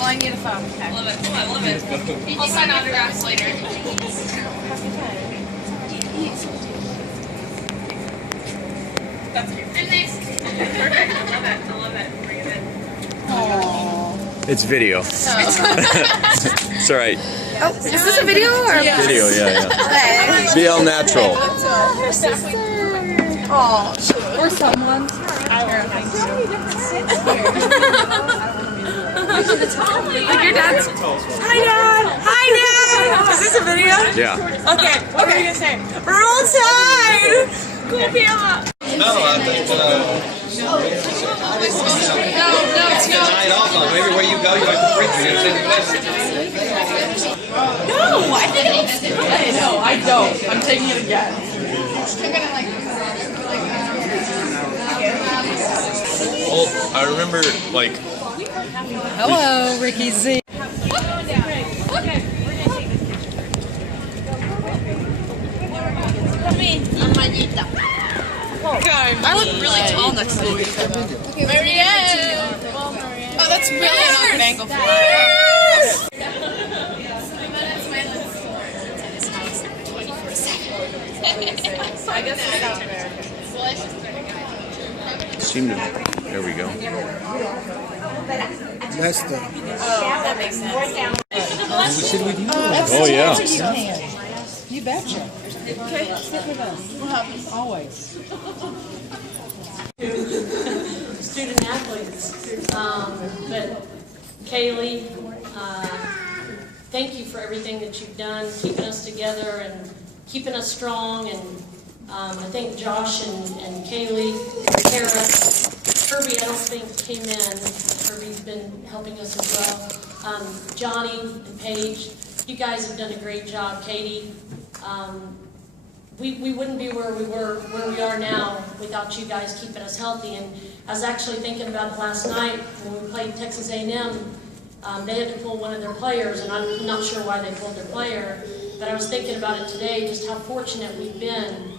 I need a phone. I love it. I love it. I'll sign autographs later. That's cute. And nice. Perfect. I love it. I love it. Bring it in. Aww. It's video. It's alright. Oh, is this a video or? Yeah. Video, yeah. Okay. BL Natural. Oh, or someone. Like your dad's. Hi, Dad. Hi, Dad. Is this a video? Yeah. Okay. What are you gonna say? Roll Tide. Cool, Pia. No, I think. No, Tonight also. Maybe where you go, you have to preach. You're gonna send the message. no, I think it's good. No, I don't. I'm taking it again. I'm gonna like. Well, I remember like. Hello, Ricky Z. I look really tall next to you. Marianne! Oh, that's really an awkward angle for me. I guess it's South American. Seem to. There we go. That's the. Oh, that makes sense. Oh, yeah. You betcha. Okay, stick with us. Always. Student athletes. But Kaylee, thank you for everything that you've done, keeping us together and keeping us strong. And I think Josh and Kaylee, Tara, Kirby, I don't think came in. Kirby's been helping us as well. Johnny and Paige, you guys have done a great job. Katie, we wouldn't be where we are now without you guys keeping us healthy. And I was actually thinking about it last night when we played Texas A&M. They had to pull one of their players, and I'm not sure why they pulled their player, but I was thinking about it today, just how fortunate we've been.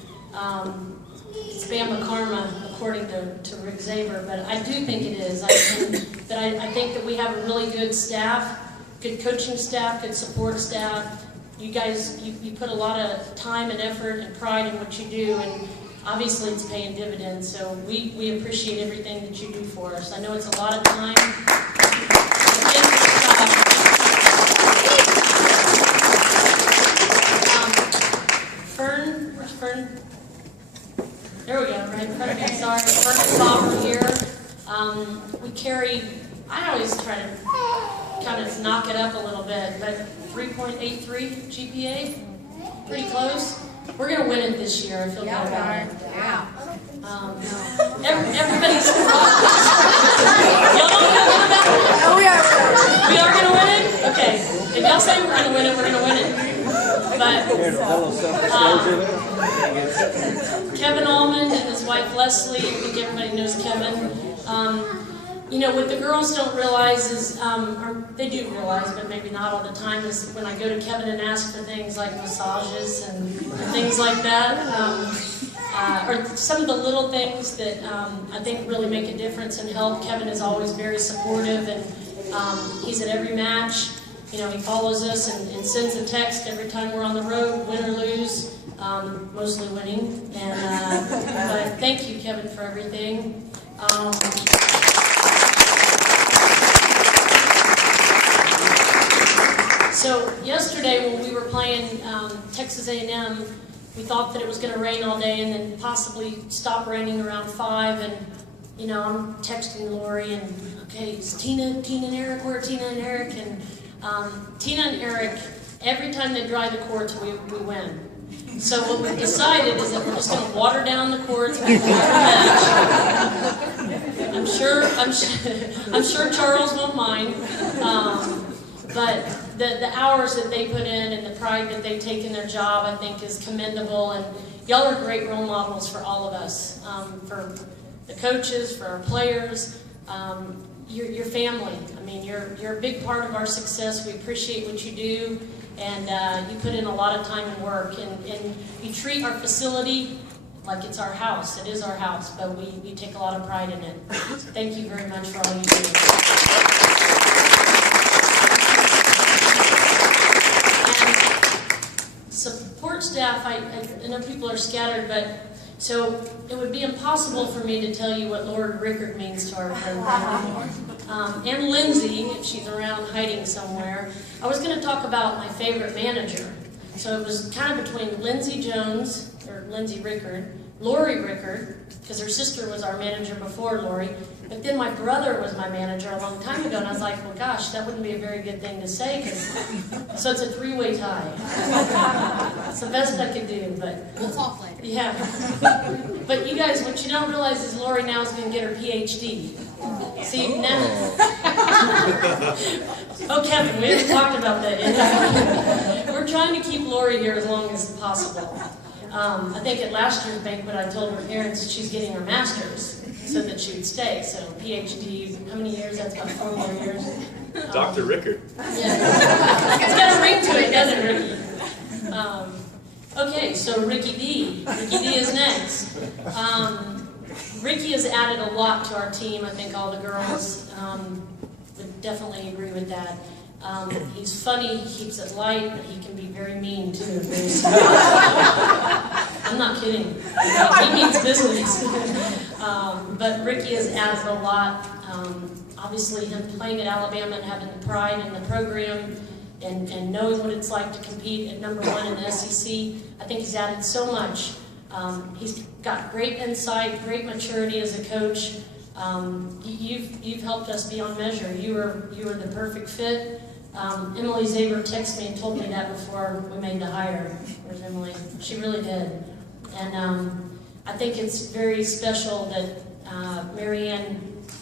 It's Bama karma, according to Rick Zaber, but I do think it is. I think that we have a really good staff, good coaching staff, good support staff. You guys, you put a lot of time and effort and pride in what you do, and obviously it's paying dividends, so we appreciate everything that you do for us. I know it's a lot of time. Where's Fern? There we go, right in front of me, sorry. Fern and Bob are here. We carry, I always try to kind of knock it up a little bit, but 3.83 GPA, pretty close. We're going to win it this year, I feel good about it. Yeah. Everybody's y'all don't feel good about it? Oh, we are. We are going to win it? Okay. If y'all say we're going to win it, we're going to win it. But Kevin Allman and his wife Leslie, I think everybody knows Kevin. You know, what the girls don't realize is, or they do realize, but maybe not all the time, is when I go to Kevin and ask for things like massages and things like that, or some of the little things that I think really make a difference and help. Kevin is always very supportive, and he's at every match. You know, he follows us and sends a text every time we're on the road, win or lose, mostly winning. And but thank you, Kevin, for everything. So yesterday when we were playing Texas A&M, we thought that it was going to rain all day and then possibly stop raining around 5. And you know, I'm texting Lori and okay, it's Tina and Eric, where are Tina and Eric? And Tina and Eric, every time they dry the courts, we win. So what we've decided is that we're just going to water down the courts before the match. I'm sure Charles won't mind. But the hours that they put in and the pride that they take in their job, I think, is commendable. And y'all are great role models for all of us, for the coaches, for our players, your family. I mean, you're a big part of our success. We appreciate what you do, and you put in a lot of time and work. And you treat our facility like it's our house. It is our house, but we take a lot of pride in it. Thank you very much for all you do. Support staff, I know people are scattered, but so it would be impossible for me to tell you what Lord Rickard means to our program. And Lindsay, if she's around hiding somewhere. I was going to talk about my favorite manager. So it was kind of between Lindsay Jones, or Lindsay Rickard, Lori Rickard, because her sister was our manager before Lori, but then my brother was my manager a long time ago, and I was like, well, gosh, that wouldn't be a very good thing to say, so it's a three-way tie. It's the best I could do, but... We'll talk later. Yeah. But you guys, what you don't realize is Lori now is going to get her PhD. See, now... Oh, Kevin, we haven't talked about that yet. We're trying to keep Lori here as long as possible. I think at last year's banquet I told her parents she's getting her master's so that she would stay. So PhD, how many years? That's about 4 more years. Dr. Rickard. Yeah. It's got a ring to it, doesn't it, Ricky? Okay, so Ricky D. Ricky D is next. Ricky has added a lot to our team. I think all the girls would definitely agree with that. He's funny, he keeps it light, but he can be very mean too. I'm not kidding. He means business. But Ricky has added a lot. Obviously, him playing at Alabama and having the pride in the program and knowing what it's like to compete at #1 in the SEC, I think he's added so much. He's got great insight, great maturity as a coach. You've helped us beyond measure. You were the perfect fit. Emily Zaber texted me and told me that before we made the hire. Where's Emily? She really did. And I think it's very special that Marianne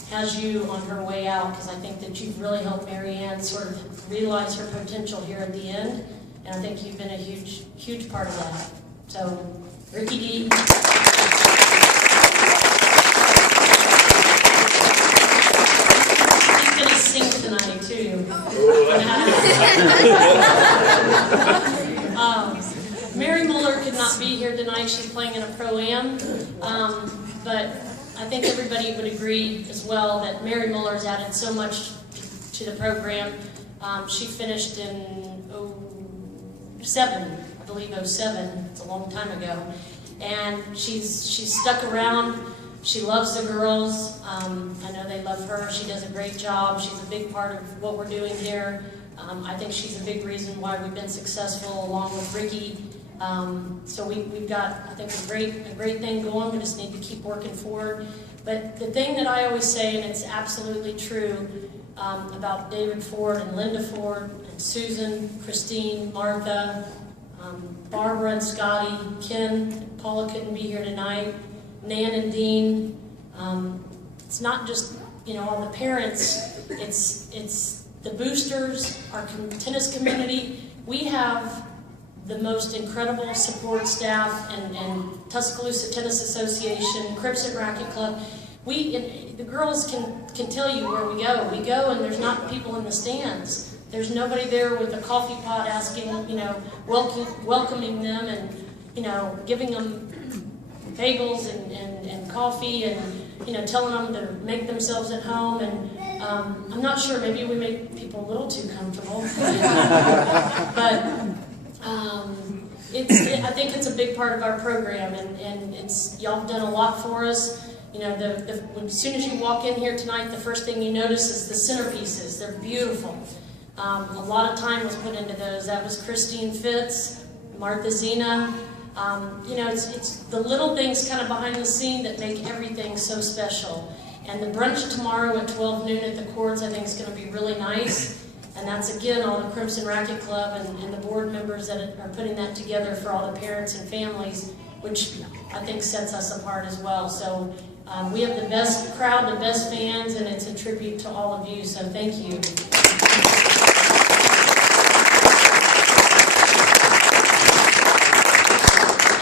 has you on her way out, because I think that you've really helped Marianne sort of realize her potential here at the end. And I think you've been a huge, huge part of that. So, Ricky D. Gonna sing tonight too. Mary Muller could not be here tonight. She's playing in a pro-am, but I think everybody would agree as well that Mary Muller's added so much to the program. She finished in 07, I believe 07. It's a long time ago, and she's stuck around. She loves the girls. I know they love her. She does a great job. She's a big part of what we're doing here. I think she's a big reason why we've been successful, along with Ricky. So we've got, I think, a great thing going. We just need to keep working forward. But the thing that I always say, and it's absolutely true, about David Ford and Linda Ford and Susan, Christine, Martha, Barbara and Scotty, Ken, Paula couldn't be here tonight, Nan and Dean. It's not just, all the parents, it's the boosters, our tennis community. We have the most incredible support staff, and Tuscaloosa Tennis Association, Crimson Racket Club. The girls can tell you where we go. We go and there's not people in the stands. There's nobody there with a coffee pot asking, welcoming them and, giving them bagels and coffee and, telling them to make themselves at home. And I'm not sure, maybe we make people a little too comfortable. But I think it's a big part of our program, and y'all have done a lot for us. As soon as you walk in here tonight, the first thing you notice is the centerpieces. They're beautiful. A lot of time was put into those. That was Christine Fitz, Martha Zena. It's the little things kind of behind the scene that make everything so special. And the brunch tomorrow at 12 noon at the courts, I think, is going to be really nice. And that's, again, all the Crimson Racket Club and the board members that are putting that together for all the parents and families, which I think sets us apart as well. So we have the best crowd, the best fans, and it's a tribute to all of you, so thank you.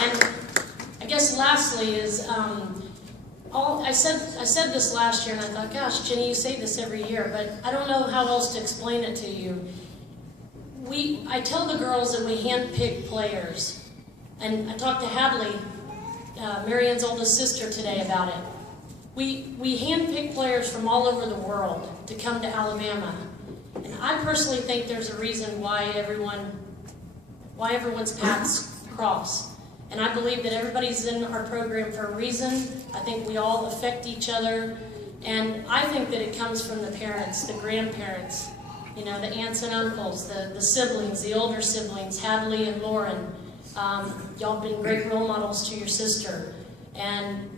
And I guess lastly is, I said this last year, and I thought, gosh, Jenny, you say this every year, but I don't know how else to explain it to you. I tell the girls that we handpick players, and I talked to Hadley Mary Ann's oldest sister today about it. We handpick players from all over the world to come to Alabama. And I personally think there's a reason why everyone's paths cross. And I believe that everybody's in our program for a reason. I think we all affect each other. And I think that it comes from the parents, the grandparents, you know, the aunts and uncles, the siblings, the older siblings, Hadley and Lauren. Y'all been great role models to your sister. And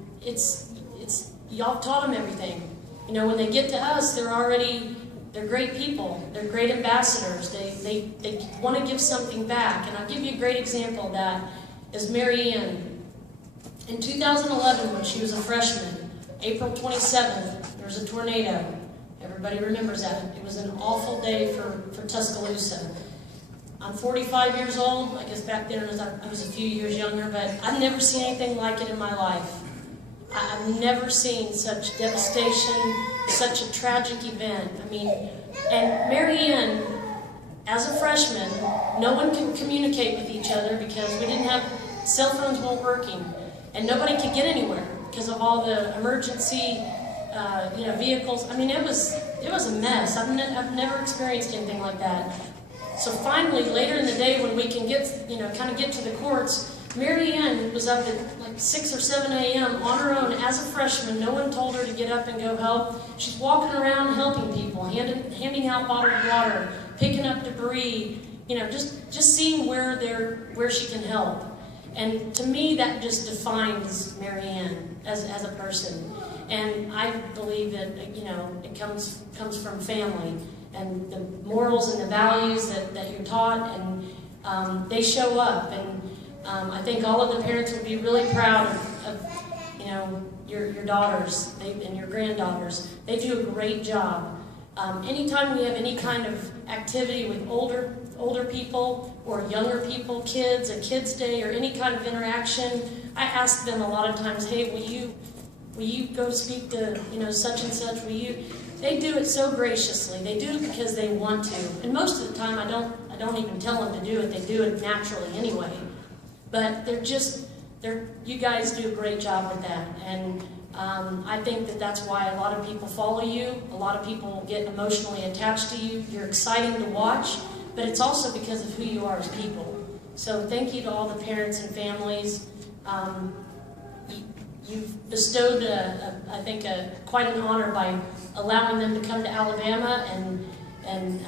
y'all taught them everything. You know, when they get to us, they're great people. They're great ambassadors. They want to give something back. And I'll give you a great example of that is Mary Ann. In 2011, when she was a freshman, April 27th, there was a tornado. Everybody remembers that. It was an awful day for Tuscaloosa. I'm 45 years old. I guess back then I was a few years younger, but I've never seen anything like it in my life. I've never seen such devastation, such a tragic event. I mean, and Mary Ann, as a freshman, no one could communicate with each other because we didn't have, cell phones weren't working, and nobody could get anywhere because of all the emergency, vehicles. I mean, it was a mess. I've never experienced anything like that. So finally, later in the day, when we can kind of get to the courts, Mary Ann was up at like 6 or 7 a.m. on her own as a freshman. No one told her to get up and go help. She's walking around helping people, handing out bottled water, picking up debris, just seeing where she can help. And to me, that just defines Mary Ann as a person. And I believe that, it comes from family and the morals and the values that you're taught, and they show up. And I think all of the parents would be really proud of your daughters and your granddaughters. They do a great job. Anytime we have any kind of activity with older people or younger people, kids, a kids' day, or any kind of interaction, I ask them a lot of times, hey, will you go speak to such and such? They do it so graciously. They do it because they want to. And most of the time, I don't even tell them to do it. They do it naturally anyway. But you guys do a great job with that. And I think that's why a lot of people follow you. A lot of people get emotionally attached to you. You're exciting to watch, but it's also because of who you are as people. So thank you to all the parents and families. You've bestowed, I think, quite an honor by allowing them to come to Alabama and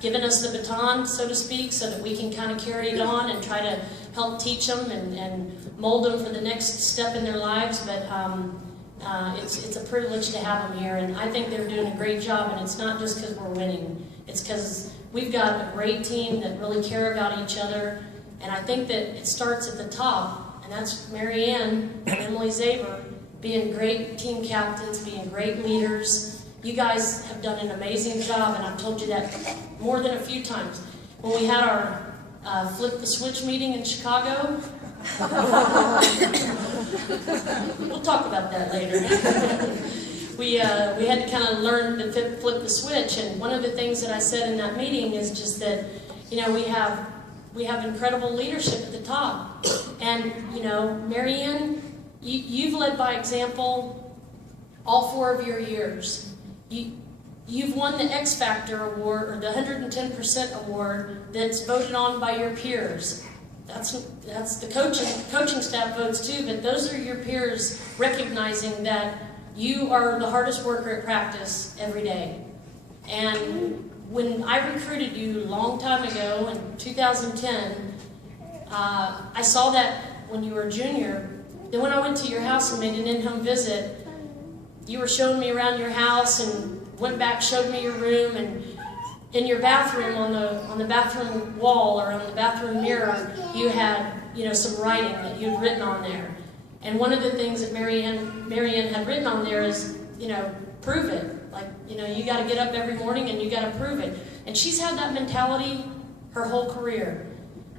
giving us the baton, so to speak, so that we can kind of carry it on and try to help teach them and mold them for the next step in their lives. But it's a privilege to have them here, and I think they're doing a great job. And it's not just because we're winning; it's because we've got a great team that really care about each other. And I think that it starts at the top. And that's Mary Ann and Emily Zaber being great team captains, being great leaders. You guys have done an amazing job, and I've told you that more than a few times. When we had our Flip the Switch meeting in Chicago, we'll talk about that later. We had to kind of learn to flip the switch, and one of the things that I said in that meeting is just that, we have incredible leadership at the top. And, Mary Ann, you've led by example all 4 of your years. You've won the X Factor Award, or the 110% Award, that's voted on by your peers. That's the coaching staff votes too, but those are your peers recognizing that you are the hardest worker at practice every day. And when I recruited you a long time ago in 2010, I saw that when you were a junior. Then when I went to your house and made an in-home visit, you were showing me around your house and went back, showed me your room, and in your bathroom, on the bathroom wall or on the bathroom mirror, you had some writing that you'd written on there. And one of the things that Mary Ann had written on there is, prove it. Like, you got to get up every morning and you got to prove it. And she's had that mentality her whole career.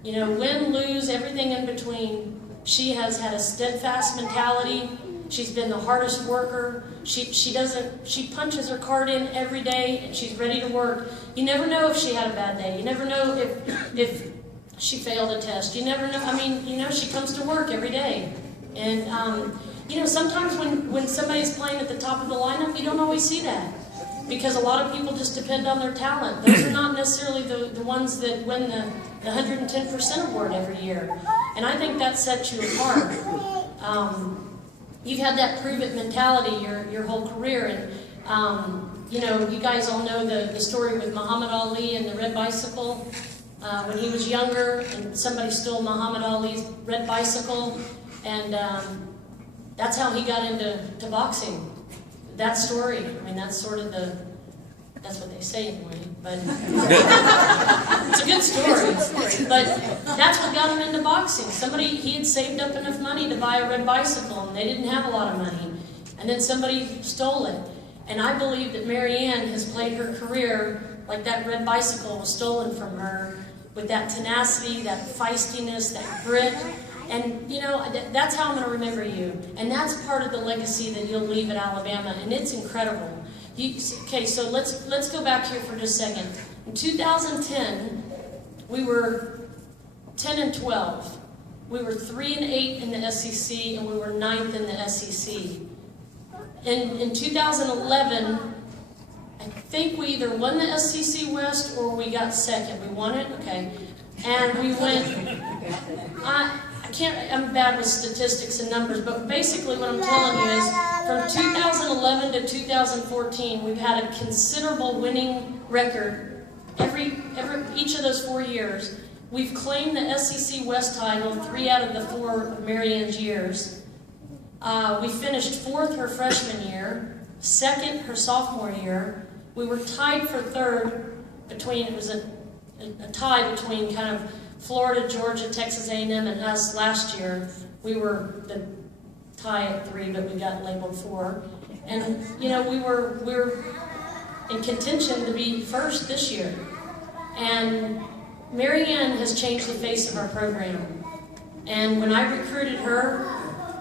Win, lose, everything in between. She has had a steadfast mentality. She's been the hardest worker. She punches her card in every day and she's ready to work. You never know if she had a bad day. You never know if she failed a test. You never know. I mean, she comes to work every day. And, you know, sometimes when somebody's playing at the top of the lineup, you don't always see that. Because a lot of people just depend on their talent. Those are not necessarily the ones that win the 110% award every year. And I think that sets you apart. You've had that prove-it mentality your whole career. And, you know, you guys all know the story with Muhammad Ali and the red bicycle. When he was younger, and somebody stole Muhammad Ali's red bicycle. And that's how he got into boxing. That story, I mean, that's sort of that's what they say anyway, but it's a good story. But that's what got him into boxing. He had saved up enough money to buy a red bicycle, and they didn't have a lot of money. And then somebody stole it. And I believe that Marianne has played her career like that red bicycle was stolen from her, with that tenacity, that feistiness, that grit. And, you know, that's how I'm going to remember you. And that's part of the legacy that you'll leave at Alabama, and it's incredible. Okay, so let's go back here for just a second. In 2010, we were 10-12. We were 3-8 in the SEC, and we were 9th in the SEC. In 2011, I think we either won the SEC West or we got second. We won it? Okay. And we went... I'm bad with statistics and numbers, but basically what I'm telling you is from 2011 to 2014, we've had a considerable winning record each of those 4 years. We've claimed the SEC West title 3 out of the 4 of Marianne's years. We finished 4th her freshman year, 2nd her sophomore year. We were tied for 3rd it was a tie between kind of Florida, Georgia, Texas A&M, and us last year. We were the tie at 3, but we got labeled 4. And, you know, we're in contention to be 1st this year. And Marianne has changed the face of our program. And when I recruited her,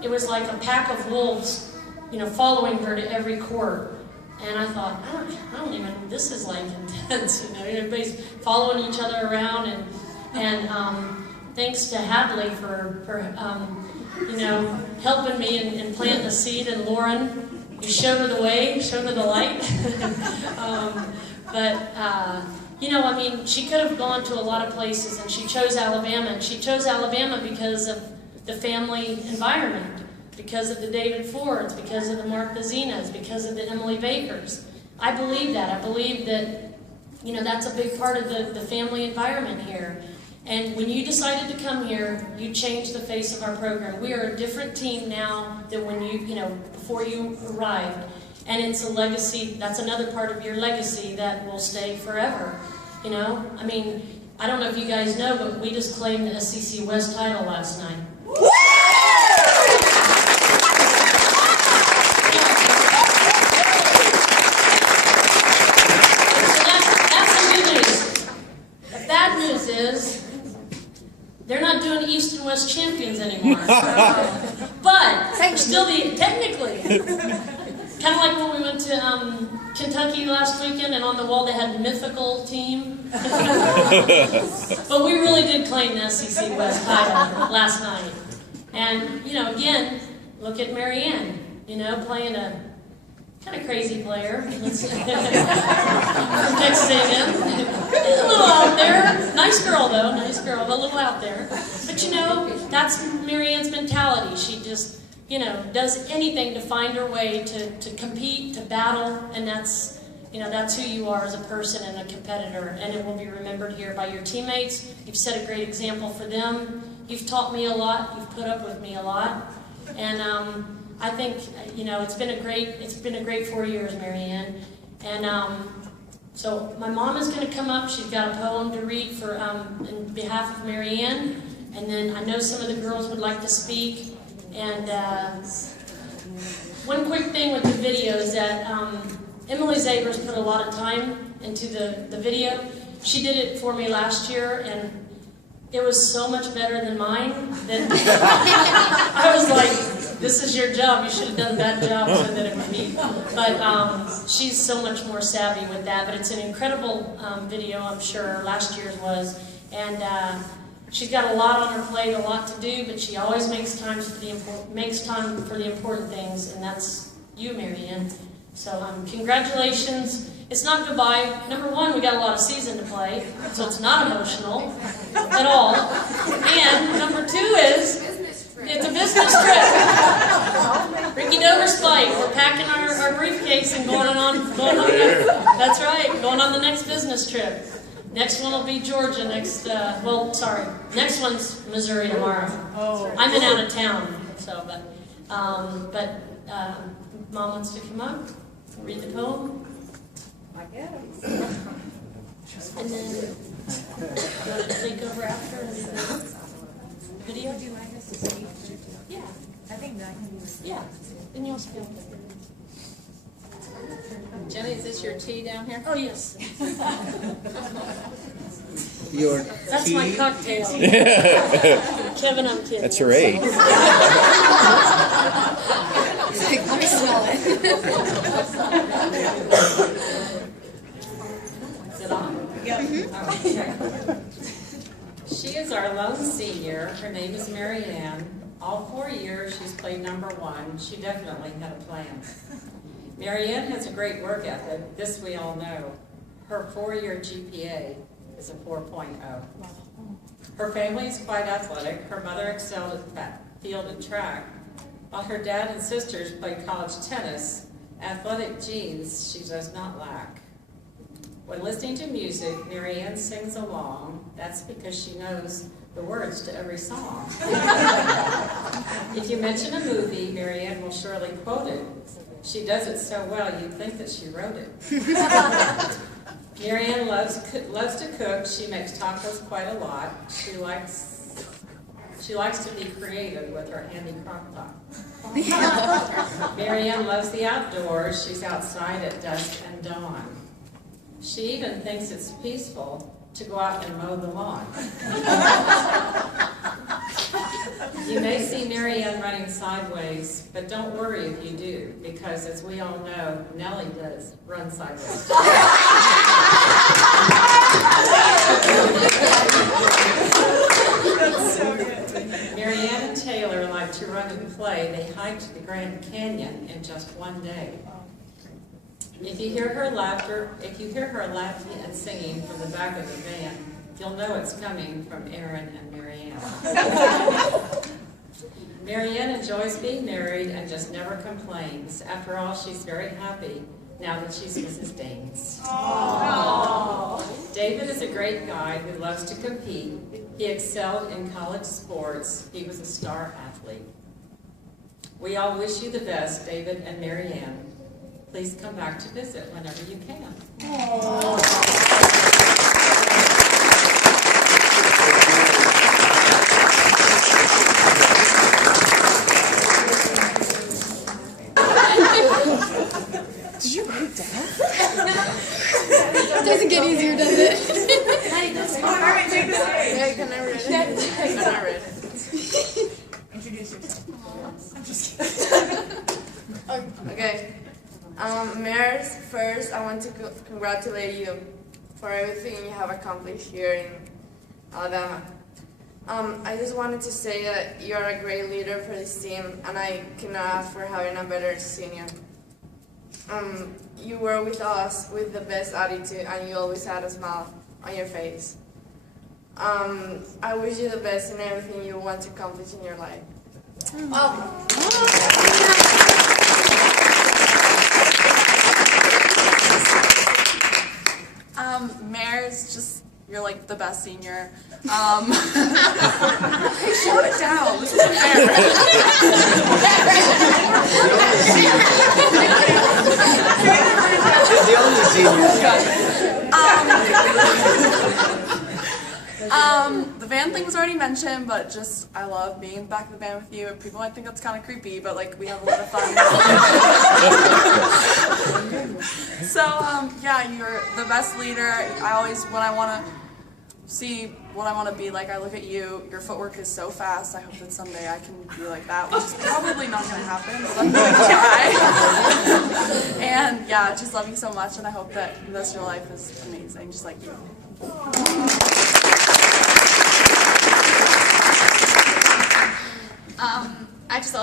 it was like a pack of wolves, you know, following her to every court. And I thought, I don't even, this is like intense, you know, everybody's following each other around. And thanks to Hadley for you know, helping me and planting the seed, and Lauren, you showed her the way, showed her the light. You know, I mean, she could have gone to a lot of places, and she chose Alabama. And she chose Alabama because of the family environment, because of the David Fords, because of the Mark Bazinas, because of the Emily Bakers. I believe that. I believe that, you know, that's a big part of the family environment here. And when you decided to come here, you changed the face of our program. We are a different team now than when you know, before you arrived. And it's a legacy, that's another part of your legacy that will stay forever. You know, I mean, I don't know if you guys know, but we just claimed the SEC West title last night. So that's the good news. The bad news is, they're not doing East and West champions anymore. But we're still technically. Kind of like when we went to Kentucky last weekend, and on the wall they had mythical team. But we really did claim the SEC West title last night. And, you know, again, look at Marianne, you know, playing a kind of crazy player. From Texas A&M. A little out there. Nice girl, though. Nice girl, but a little out there. But, you know, that's Marianne's mentality. She just, you know, does anything to find her way to compete, to battle, and that's, you know, that's who you are as a person and a competitor, and it will be remembered here by your teammates. You've set a great example for them. You've taught me a lot. You've put up with me a lot, and I think, you know, it's been a great 4 years, Marianne, and so my mom is going to come up. She's got a poem to read for in behalf of Marianne, and then I know some of the girls would like to speak. And one quick thing with the video is that Emily Zabers put a lot of time into the video. She did it for me last year, and it was so much better than mine. I was like, this is your job. You should have done that job so that it would be. But she's so much more savvy with that. But it's an incredible video, I'm sure. Last year's was. And She's got a lot on her plate, a lot to do, but she always makes time for the important things, and that's you, Marianne. So congratulations. It's not goodbye. Number one, we got a lot of season to play, so it's not emotional at all. And number two is, it's a business trip. Ricky Dover Spike, we're packing our briefcase and going on that's right, going on the next business trip. Next one will be Georgia next one's Missouri tomorrow. I'm in out of town, so, but Mom wants to come up, read the poem. I guess. And then, you want to take over after and do the video? Would you like us to speak? Yeah. I think that can be. Yeah. Then you'll speak. Jenny, is this your tea down here? Oh, yes. Your That's my cocktail. Kevin, I'm kidding. That's her age. Let me smell it. Is it on? Yep. She is our lone senior. Her name is Marianne. All 4 years she's played number one. She definitely had a plan. Marianne has a great work ethic. This we all know. Her 4-year GPA is a 4.0. Her family is quite athletic. Her mother excelled at field and track, while her dad and sisters played college tennis. Athletic genes she does not lack. When listening to music, Marianne sings along. That's because she knows the words to every song. If you mention a movie, Marianne will surely quote it. She does it so well, you'd think that she wrote it. Marianne loves to cook. She makes tacos quite a lot. She likes to be creative with her handy crock pot. Marianne loves the outdoors. She's outside at dusk and dawn. She even thinks it's peaceful to go out and mow the lawn. You may see Marianne running sideways, but don't worry if you do, because as we all know, Nellie does run sideways. That's so good. Marianne and Taylor like to run and play. They hiked the Grand Canyon in just one day. If you hear her laughing and singing from the back of the van, you'll know it's coming from Aaron and Marianne. Marianne enjoys being married and just never complains. After all, she's very happy now that she's Mrs. Daines. Aww. David is a great guy who loves to compete. He excelled in college sports. He was a star athlete. We all wish you the best, David and Marianne. Please come back to visit whenever you can. Did you write it down? It doesn't get easier, does it? All right, take this away. Yeah, can I read it? Can I read it? Introduce yourself. I'm just kidding. Okay. Mayor's, first, I want to congratulate you for everything you have accomplished here in Alabama. I just wanted to say that you're a great leader for this team, and I cannot ask for having a better senior. You were with us with the best attitude, and you always had a smile on your face. I wish you the best in everything you want to accomplish in your life. Mayor's just, you're like the best senior. Hey, shut it down. This isn't fair. The only senior. The band thing was already mentioned, but just, I love being back in the band with you. People might think that's kind of creepy, but like, we have a lot of fun. So, yeah, you're the best leader. I always, when I want to see what I want to be like, I look at you. Your footwork is so fast. I hope that someday I can be like that, which is probably not going to happen, but I'm going to try. And yeah, just love you so much, and I hope that the rest of your life is amazing, just like you.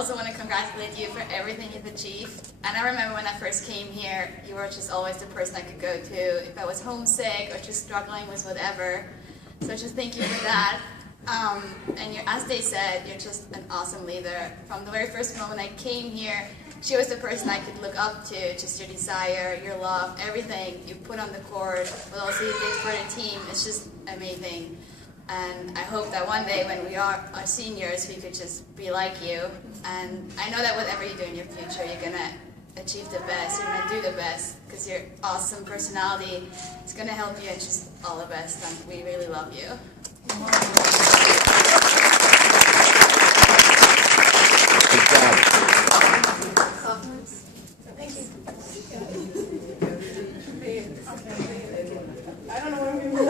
also want to congratulate you for everything you've achieved. And I remember when I first came here, you were just always the person I could go to if I was homesick or just struggling with whatever. So just thank you for that. And as they said, you're just an awesome leader. From the very first moment I came here, she was the person I could look up to, just your desire, your love, everything you put on the court, but also you did for the team. It's just amazing. And I hope that one day when we are seniors, we could just be like you. And I know that whatever you do in your future, you're going to achieve the best, you're going to do the best, because your awesome personality is going to help you and just all the best. And we really love you. Good job. Thank you. I don't know where I'm going to go.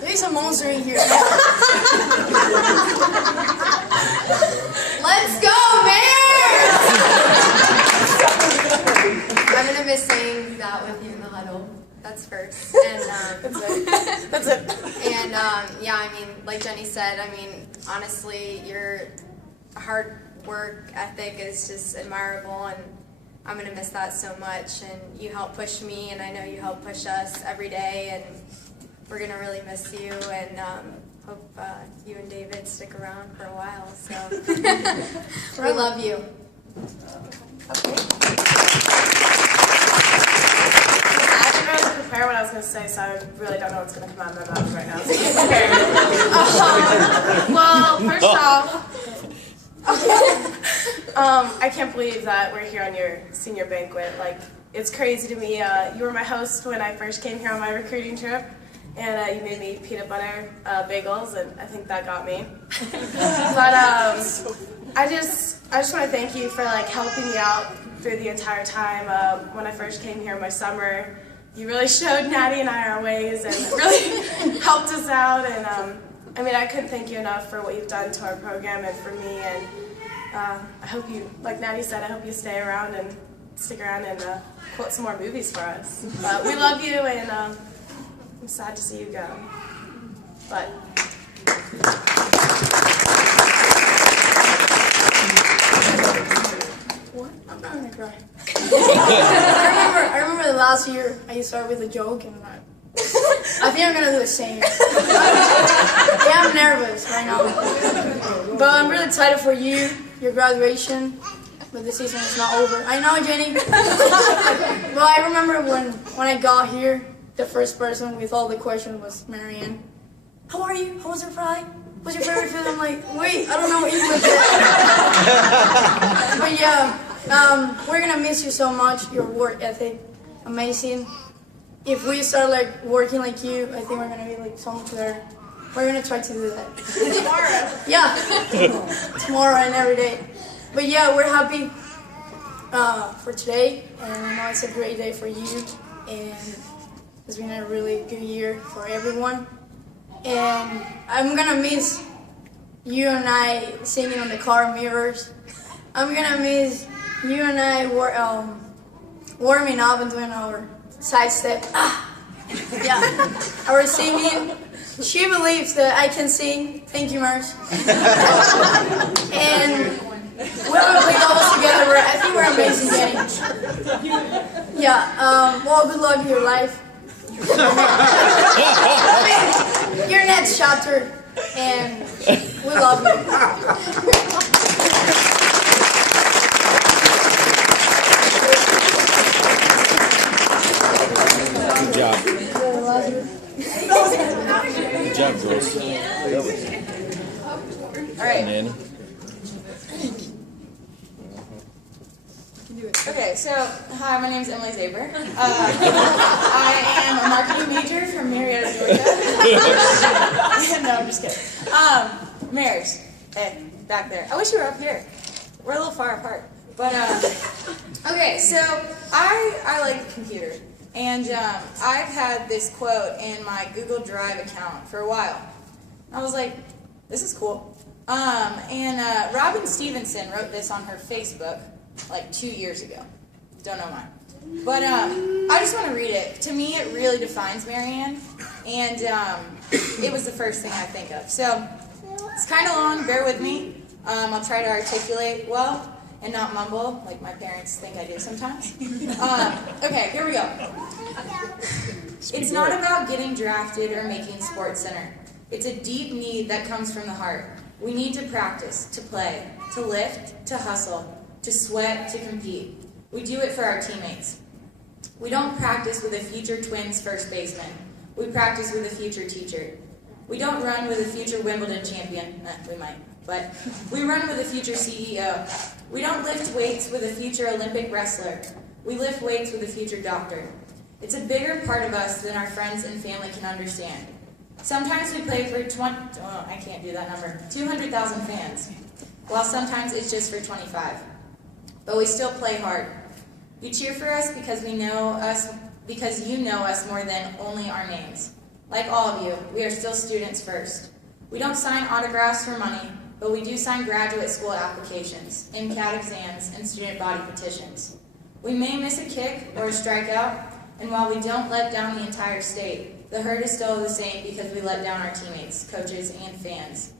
There's a monster in here. Let's go, Bears! I'm gonna miss saying that with you in the huddle. That's first. And That's it. And yeah, I mean, like Jenny said, I mean, honestly, your hard work ethic is just admirable, and I'm gonna miss that so much. And you help push me, and I know you help push us every day, and we're gonna really miss you. And hope you and David stick around for a while. So we love you. I didn't really prepare what I was going to say, so I really don't know what's going to come out of my mouth right now. Well, first off, I can't believe that we're here on your senior banquet. Like, it's crazy to me. You were my host when I first came here on my recruiting trip, and you made me peanut butter bagels, and I think that got me. But I just want to thank you for like helping me out through the entire time. When I first came here in my summer, you really showed Natty and I our ways and really helped us out. And I mean, I couldn't thank you enough for what you've done to our program and for me. And I hope you, like Natty said, I hope you stay around and stick around and quote some more movies for us. But we love you, and I'm sad to see you go. But. What? I'm not gonna cry. I remember the last year I started with a joke, and I think I'm gonna do the same. Yeah, I'm nervous right now, but I'm really excited for you, your graduation. But the season is not over. I know, Jenny. Well, I remember when I got here, the first person with all the questions was Marianne. How are you? How was your flight? What's your favorite food? I'm like, wait, I don't know English yet. But yeah, we're gonna miss you so much. Your work ethic, amazing. If we start like working like you, I think we're gonna be like so much better. We're gonna try to do that. Tomorrow. Yeah, tomorrow and every day. But yeah, we're happy for today, and I know it's a great day for you, and it's been a really good year for everyone. And I'm gonna miss you and I singing on the car mirrors. I'm gonna miss you and I warming up and doing our side step. Yeah, our singing. She believes that I can sing. Thank you, Mars. And we will play doubles together. I think we're amazing, Jenny. Yeah. Well, good luck in your life. Your next chapter, and we love you. Good job. Good job, girls. All right. Nanny. Okay, so hi, my name is Emily Zaber. I am a marketing major from Marietta, Georgia. No, I'm just kidding. Mares, hey, back there. I wish you were up here. We're a little far apart. But, okay, so I like computer. And I've had this quote in my Google Drive account for a while. I was like, this is cool. And Robin Stevenson wrote this on her Facebook like 2 years ago. Don't know why. But I just want to read it. To me, it really defines Marianne, and it was the first thing I think of. So it's kind of long. Bear with me. I'll try to articulate well and not mumble like my parents think I do sometimes. Okay, here we go. It's not about getting drafted or making Sports Center. It's a deep need that comes from the heart. We need to practice, to play, to lift, to hustle, to sweat, to compete. We do it for our teammates. We don't practice with a future Twins first baseman. We practice with a future teacher. We don't run with a future Wimbledon champion. We might. But we run with a future CEO. We don't lift weights with a future Olympic wrestler. We lift weights with a future doctor. It's a bigger part of us than our friends and family can understand. Sometimes we play for 200,000 fans, while sometimes it's just for 25. But we still play hard. You cheer for us because you know us more than only our names. Like all of you, we are still students first. We don't sign autographs for money, but we do sign graduate school applications, MCAT exams, and student body petitions. We may miss a kick or a strikeout, and while we don't let down the entire state, the hurt is still the same because we let down our teammates, coaches, and fans.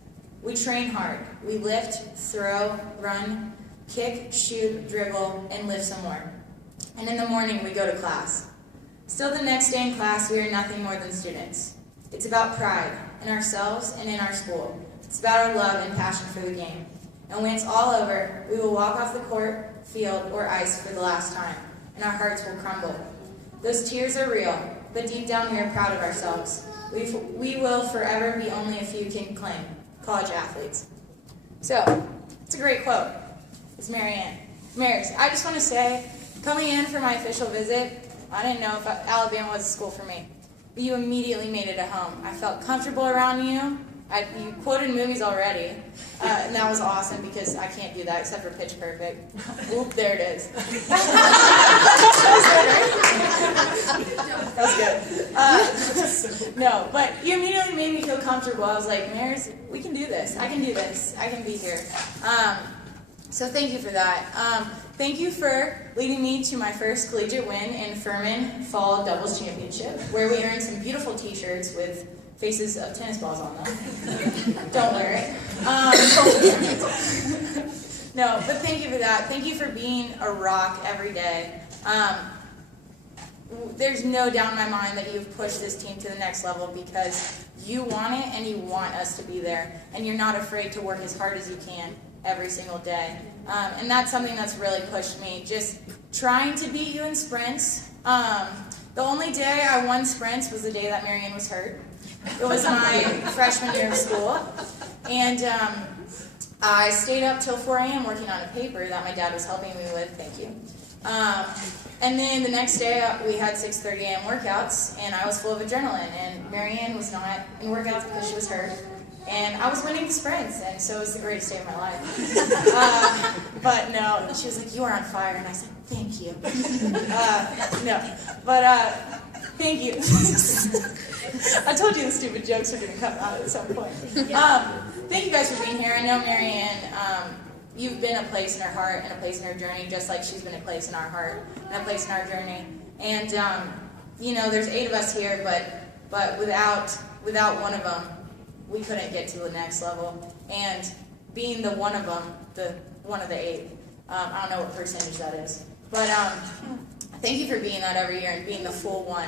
We train hard. We lift, throw, run, kick, shoot, dribble, and lift some more. And in the morning, we go to class. Still the next day in class, we are nothing more than students. It's about pride in ourselves and in our school. It's about our love and passion for the game. And when it's all over, we will walk off the court, field, or ice for the last time, and our hearts will crumble. Those tears are real, but deep down we are proud of ourselves. We will forever be only a few can claim, college athletes. So, it's a great quote. It's Marianne. Maris, I just want to say, coming in for my official visit, I didn't know if Alabama was a school for me, but you immediately made it a home. I felt comfortable around you. You quoted movies already, and that was awesome because I can't do that except for Pitch Perfect. Oop, there it is. That was good. No, but you immediately made me feel comfortable. I was like, Maris, we can do this. I can do this. I can be here. So thank you for that. Thank you for leading me to my first collegiate win in Furman Fall Doubles Championship, where we earned some beautiful t-shirts with faces of tennis balls on them. Don't wear it. No, but thank you for that. Thank you for being a rock every day. There's no doubt in my mind that you've pushed this team to the next level because you want it and you want us to be there, and you're not afraid to work as hard as you can every single day. And that's something that's really pushed me, just trying to beat you in sprints. The only day I won sprints was the day that Marianne was hurt. It was my freshman year of school, and I stayed up till 4 a.m. working on a paper that my dad was helping me with, thank you. And then the next day we had 6:30 a.m. workouts, and I was full of adrenaline, and Marianne was not in workouts because she was hurt. And I was winning the sprints, and so it was the greatest day of my life. But no, she was like, you are on fire, and I said, thank you. Thank you. I told you the stupid jokes are going to come out at some point. Thank you guys for being here. I know Marianne, you've been a place in her heart and a place in her journey, just like she's been a place in our heart and a place in our journey. And, there's 8 of us here, but without one of them, we couldn't get to the next level. And being the one of them, the one of the 8, I don't know what percentage that is. But thank you for being that every year and being the full one.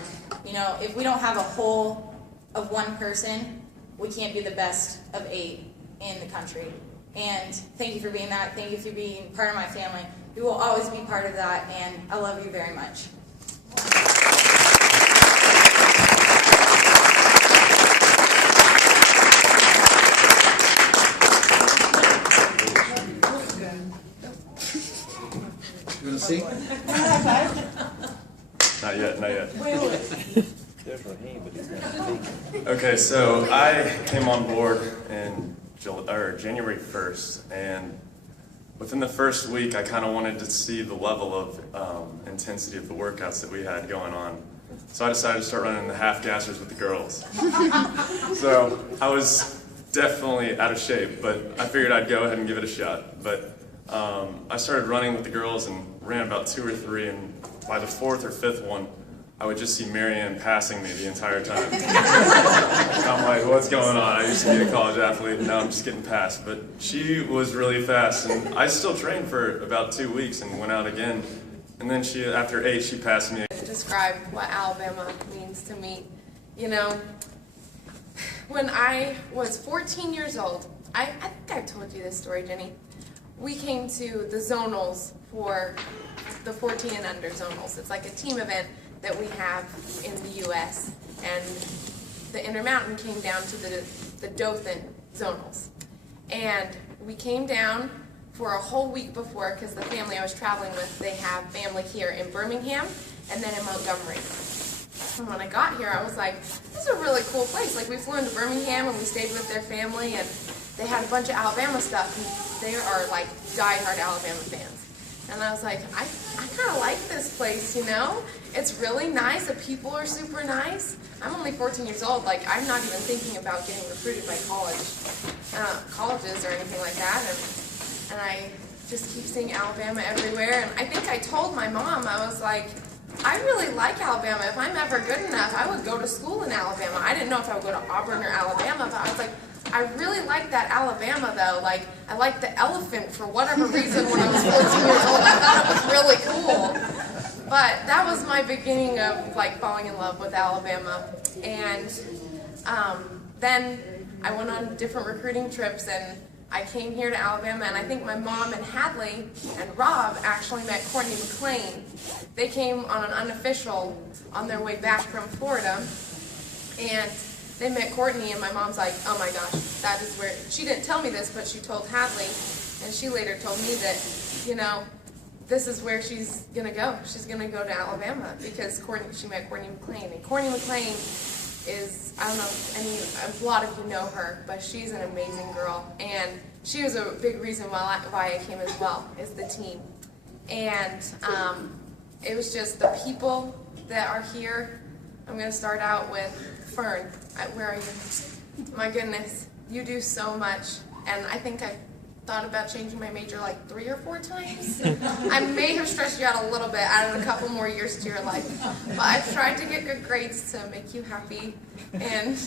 If we don't have a whole of one person, we can't be the best of 8 in the country. And thank you for being that. Thank you for being part of my family. You will always be part of that, and I love you very much. You want to see? Not yet. Wait. Okay, so I came on board in January 1st, and within the first week, I kind of wanted to see the level of intensity of the workouts that we had going on. So I decided to start running the half-gassers with the girls. So I was definitely out of shape, but I figured I'd go ahead and give it a shot. But I started running with the girls and ran about 2 or 3, and by the fourth or fifth one, I would just see Marianne passing me the entire time. And I'm like, what's going on? I used to be a college athlete, and now I'm just getting passed. But she was really fast, and I still trained for about 2 weeks and went out again. And then after 8, she passed me. Describe what Alabama means to me. You know, when I was 14 years old, I think I've told you this story, Jenny. We came to the zonals for the 14 and under zonals. It's like a team event that we have in the U.S. And the Intermountain came down to the Dothan zonals. And we came down for a whole week before, because the family I was traveling with, they have family here in Birmingham and then in Montgomery. And when I got here, I was like, this is a really cool place. Like, we flew into Birmingham and we stayed with their family, and they had a bunch of Alabama stuff, and they are like diehard Alabama fans. And I was like, I kind of like this place, you know? It's really nice. The people are super nice. I'm only 14 years old. Like, I'm not even thinking about getting recruited by colleges or anything like that. And I just keep seeing Alabama everywhere. And I think I told my mom, I was like, I really like Alabama. If I'm ever good enough, I would go to school in Alabama. I didn't know if I would go to Auburn or Alabama, but I was like, I really like that Alabama, though. Like, I like the elephant for whatever reason when I was 14 years old. I thought it was really cool. But that was my beginning of, like, falling in love with Alabama. And then I went on different recruiting trips, and I came here to Alabama, and I think my mom and Hadley and Rob actually met Courtney McLean. They came on an unofficial on their way back from Florida, and they met Courtney, and my mom's like, oh my gosh, that is where, she didn't tell me this, but she told Hadley, and she later told me that, you know, this is where she's going to go. She's going to go to Alabama because she met Courtney McLean. And Courtney McLean is, I don't know, a lot of you know her, but she's an amazing girl. And she was a big reason why I came as well, is the team. And it was just the people that are here. I'm going to start out with Fern. Where are you? My goodness, you do so much. And I think I've thought about changing my major like 3 or 4 times. I may have stressed you out a little bit, added a couple more years to your life. But I've tried to get good grades to make you happy and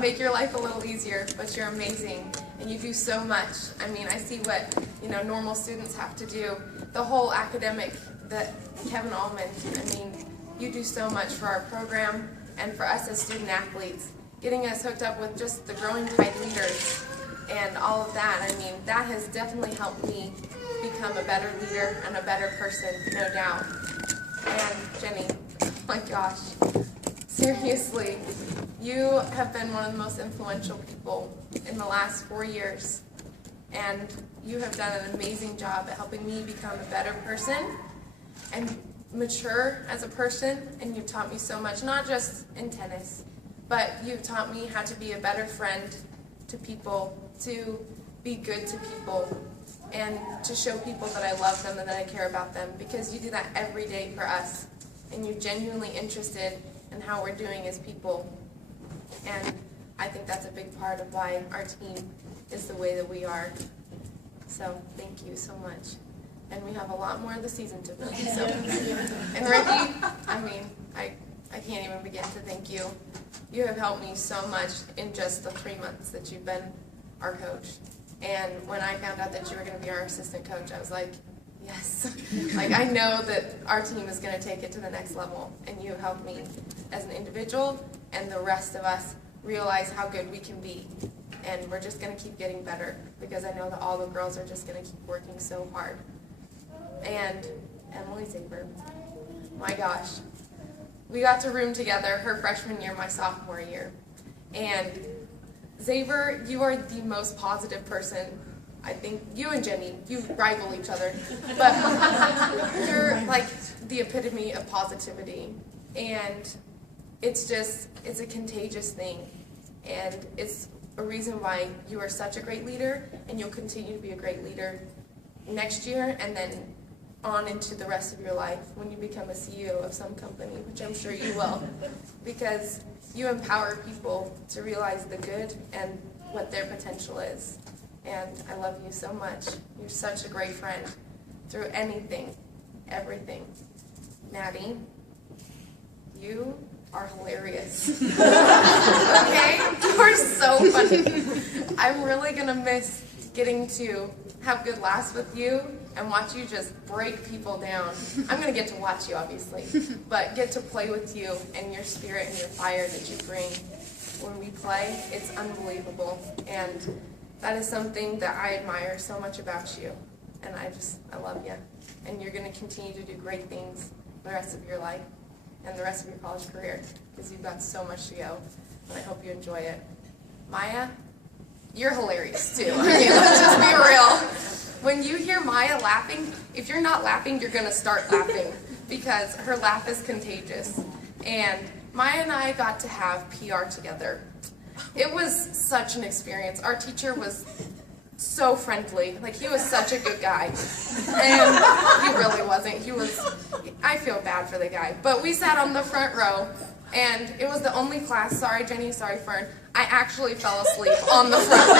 make your life a little easier. But you're amazing, and you do so much. I mean, I see what, you know, normal students have to do. The whole academic, that Kevin Allman, I mean, you do so much for our program and for us as student athletes, getting us hooked up with just the Growing Tide leaders and all of that. I mean, that has definitely helped me become a better leader and a better person, no doubt. And Jenny, oh my gosh, seriously, you have been one of the most influential people in the last 4 years. And you have done an amazing job at helping me become a better person and mature as a person. And you've taught me so much, not just in tennis, but you've taught me how to be a better friend to people, to be good to people, and to show people that I love them and that I care about them, because you do that every day for us, and you're genuinely interested in how we're doing as people. And I think that's a big part of why our team is the way that we are. So thank you so much. And we have a lot more of the season to go. So. And Ricky, I mean, I can't even begin to thank you. You have helped me so much in just the 3 months that you've been our coach. And when I found out that you were going to be our assistant coach, I was like, yes. Like, I know that our team is going to take it to the next level. And you have helped me as an individual and the rest of us realize how good we can be. And we're just going to keep getting better, because I know that all the girls are just going to keep working so hard. And Emily Zaber, my gosh. We got to room together her freshman year, my sophomore year. And Zaber, you are the most positive person. I think you and Jenny, you rival each other. But you're like the epitome of positivity. And it's a contagious thing. And it's a reason why you are such a great leader, and you'll continue to be a great leader next year, and then on into the rest of your life when you become a CEO of some company, which I'm sure you will, because you empower people to realize the good and what their potential is. And I love you so much. You're such a great friend through anything, everything. Maddie, you are hilarious. Okay? You are so funny. I'm really gonna miss getting to have good laughs with you and watch you just break people down. I'm gonna get to watch you, obviously, but get to play with you and your spirit and your fire that you bring when we play. It's unbelievable, and that is something that I admire so much about you, and I love you, and you're gonna continue to do great things the rest of your life and the rest of your college career, because you've got so much to go, and I hope you enjoy it. Maya, you're hilarious too. I mean, let's just be real. When you hear Maya laughing, if you're not laughing, you're gonna start laughing, because her laugh is contagious. And Maya and I got to have PR together. It was such an experience. Our teacher was so friendly. Like, he was such a good guy. And he really wasn't. I feel bad for the guy. But we sat on the front row, and it was the only class, sorry Jenny, sorry Fern, I actually fell asleep on the front row.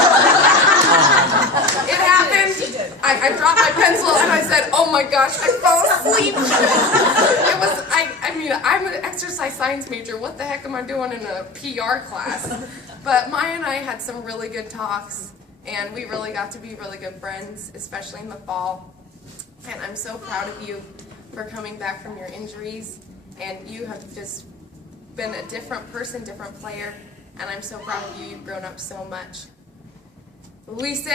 It happened. I dropped my pencil and I said, oh my gosh, I fell asleep. I'm an exercise science major. What the heck am I doing in a PR class? But Maya and I had some really good talks, and we really got to be really good friends, especially in the fall. And I'm so proud of you for coming back from your injuries, and you have just been a different person, different player, and I'm so proud of you. You've grown up so much. Luise,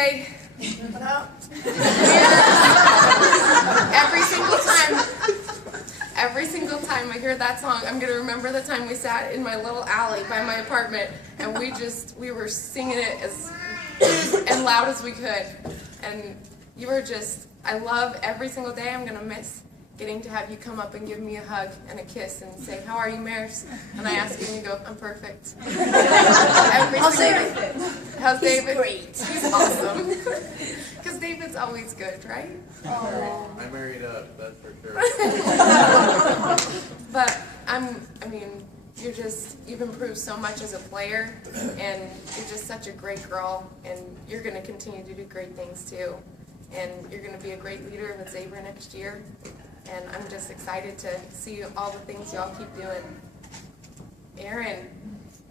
every single time I hear that song, I'm going to remember the time we sat in my little alley by my apartment, and we were singing it as loud as we could. And you were just, I love every single day. I'm going to miss getting to have you come up and give me a hug and a kiss and say, how are you, Maris? And I ask you and you go, I'm perfect. How's David? How's David? Great. He's awesome. Because David's always good, right? I married up, that's for sure. But you've improved so much as a player, and you're just such a great girl, and you're going to continue to do great things too. And you're going to be a great leader with Xavier next year. And I'm just excited to see all the things y'all keep doing. Aaron,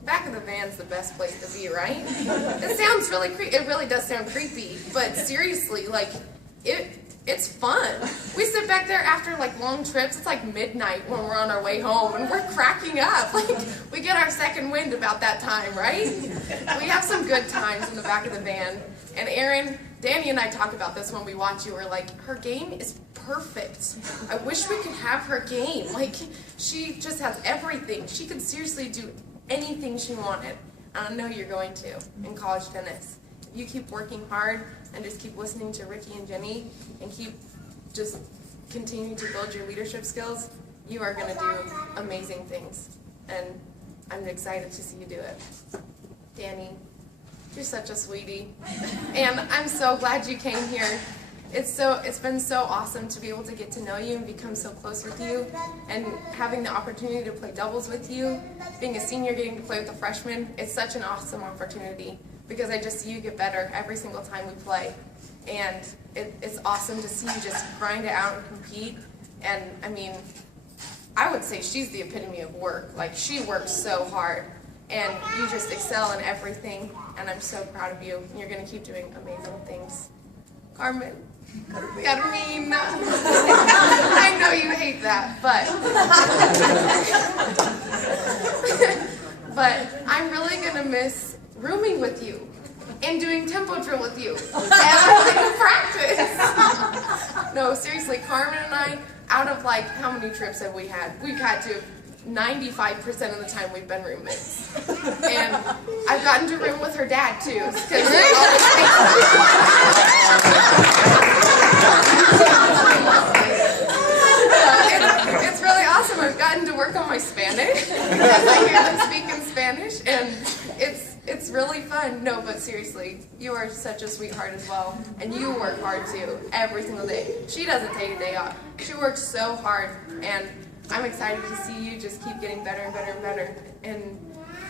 back of the van's the best place to be, right? It sounds really creepy. It really does sound creepy, but seriously, like, it's fun. We sit back there after like long trips. It's like midnight when we're on our way home, and we're cracking up. Like, we get our second wind about that time, right? We have some good times in the back of the van. And Aaron, Danny and I talk about this when we watch you. We're like, her game is perfect. I wish we could have her game. Like, she just has everything. She could seriously do anything she wanted. And I know you're going to in college tennis. If you keep working hard and just keep listening to Ricky and Jenny and keep just continuing to build your leadership skills, you are going to do amazing things. And I'm excited to see you do it. Danny, you're such a sweetie. And I'm so glad you came here. It's been so awesome to be able to get to know you and become so close with you, and having the opportunity to play doubles with you. Being a senior, getting to play with a freshman, it's such an awesome opportunity, because I just see you get better every single time we play. And it's awesome to see you just grind it out and compete. And I mean, I would say she's the epitome of work. Like, she works so hard, and you just excel in everything, and I'm so proud of you. And you're going to keep doing amazing things. Carmen, Carmina. I know you hate that, but I'm really going to miss rooming with you and doing tempo drill with you and practice. No, seriously, Carmen and I, out of like, how many trips have we had? We've had to 95% of the time we've been roommates. And I've gotten to room with her dad too, because they always it's really awesome. I've gotten to work on my Spanish because I hear them speak in Spanish, and it's really fun. No, but seriously, you are such a sweetheart as well, and you work hard too, every single day. She doesn't take a day off. She works so hard, and I'm excited to see you just keep getting better and better and better, and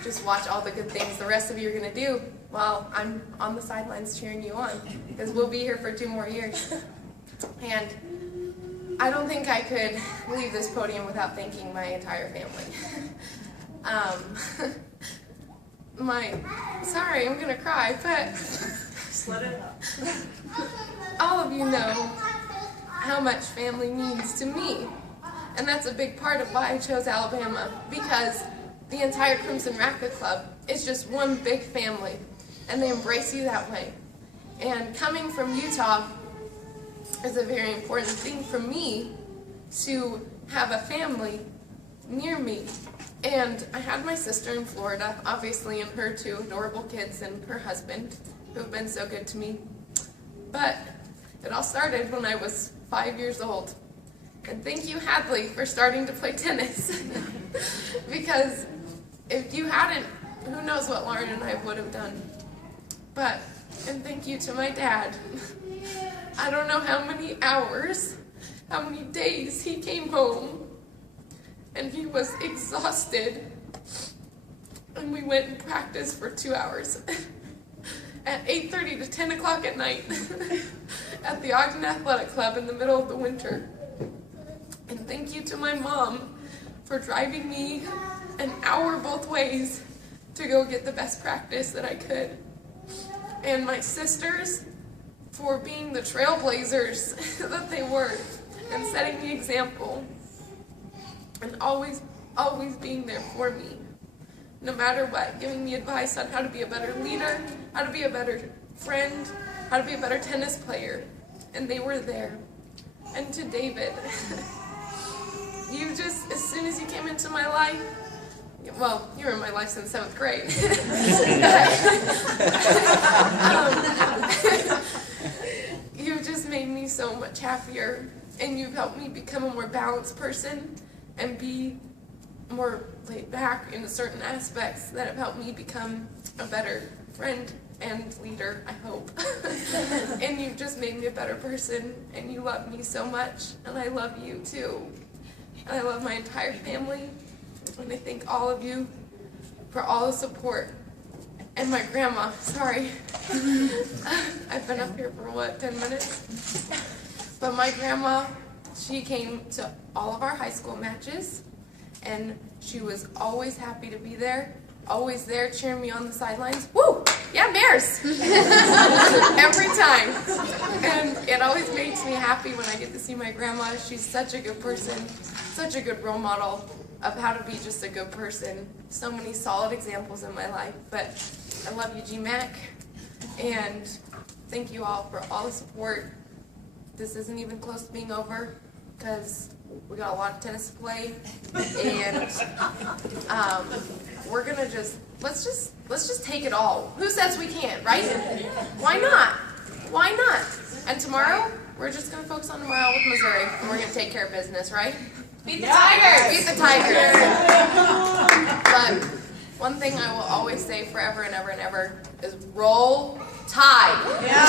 just watch all the good things the rest of you are going to do while I'm on the sidelines cheering you on, because we'll be here for 2 more years. And I don't think I could leave this podium without thanking my entire family. Sorry, I'm gonna cry, but Just let it out. all of you know how much family means to me. And that's a big part of why I chose Alabama, because the entire Crimson Racquet Club is just one big family, and they embrace you that way. And coming from Utah is a very important thing for me, to have a family near me. And I had my sister in Florida, obviously, and her two adorable kids and her husband, who have been so good to me. But it all started when I was 5 years old. And thank you, Hadley, for starting to play tennis. Because if you hadn't, who knows what Lauren and I would have done. And thank you to my dad. I don't know how many hours, how many days he came home, and he was exhausted. And we went and practiced for 2 hours at 8:30 to 10 o'clock at night at the Ogden Athletic Club in the middle of the winter. And thank you to my mom for driving me an hour both ways to go get the best practice that I could. And my sisters for being the trailblazers that they were and setting the example and always being there for me, no matter what, giving me advice on how to be a better leader, how to be a better friend, how to be a better tennis player. And they were there. And to David, you just, as soon as you came into my life, well, you were in my life since 7th grade. You just made me so much happier, and you've helped me become a more balanced person and be more laid back in certain aspects that have helped me become a better friend and leader, I hope. And you've just made me a better person, and you love me so much, and I love you too. And I love my entire family, and I thank all of you for all the support. And my grandma, sorry, I've been up here for 10 minutes? But my grandma, she came to all of our high school matches, and she was always happy to be there, always there cheering me on the sidelines. Woo! Yeah, Bears! Every time. And it always makes me happy when I get to see my grandma. She's such a good person, such a good role model of how to be just a good person. So many solid examples in my life. But I love you, GMAC, and thank you all for all the support. This isn't even close to being over, because we got a lot of tennis to play, and we're gonna let's just take it all. Who says we can't, right? Why not? Why not? And tomorrow, we're just gonna focus on tomorrow with Missouri, and we're gonna take care of business, right? Beat the Tigers! Beat the Tigers! But one thing I will always say forever and ever and ever is roll Tide. Yeah.